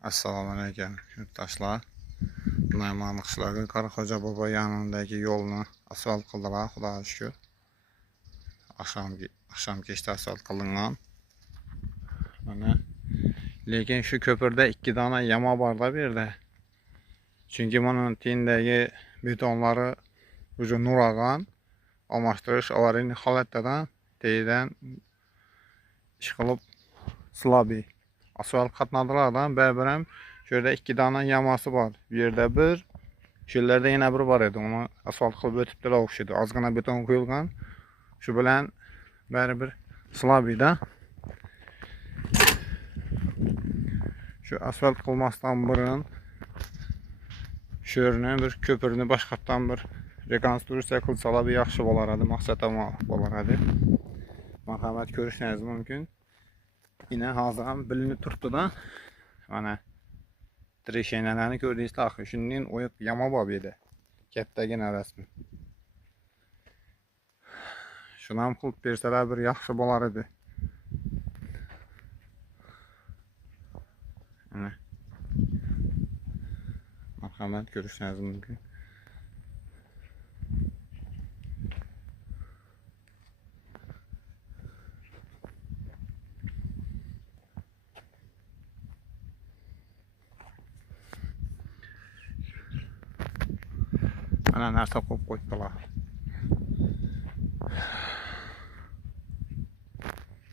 Assalomu alaykum yurtdoshlar. Naymanli qishlog'i Qaraxo'ja bobo yanındagi yo'lni asfalt qildilar, xudoga shukr. Akşam kechda asfalt qilingan. Mana lekin shu ko'pirda 2 dona yama bor da bu yerda. Chunki bunun tendagi betonlari o'zi nurag'an, almashtirish avariy holatdadan teyidan ish qilib slabi asfalt qatnadilardan bir ham shu yerda 2 dona yaması bor. Bu yerda bir, shu yerlarda yana bir bor edi. Uni asfalt qilib o'tibdilar o'xshaydi. Ozgina beton qo'yilgan. Shu bilan baribir slabida. Shu asfalt qilmasdan burun shu yerni bir ko'pirni boshqatdan bir rekonstruksiya qilsalar yaxshi bo'lar edi, maqsad ham bo'lar edi. Marhamat ko'rishingiz mumkin. Yine hozir ham bilinib turibdi-da. Mana treshinalarni ko'rdingizlar. Shundan o'yiq yama bor edi. Kattagina rasmi. Shuni ham qilib bersalar bir yaxshi bo'lar edi. Mana marhamat ko'rishingiz mumkin. Mana narsa qo'yib qo'ydilar.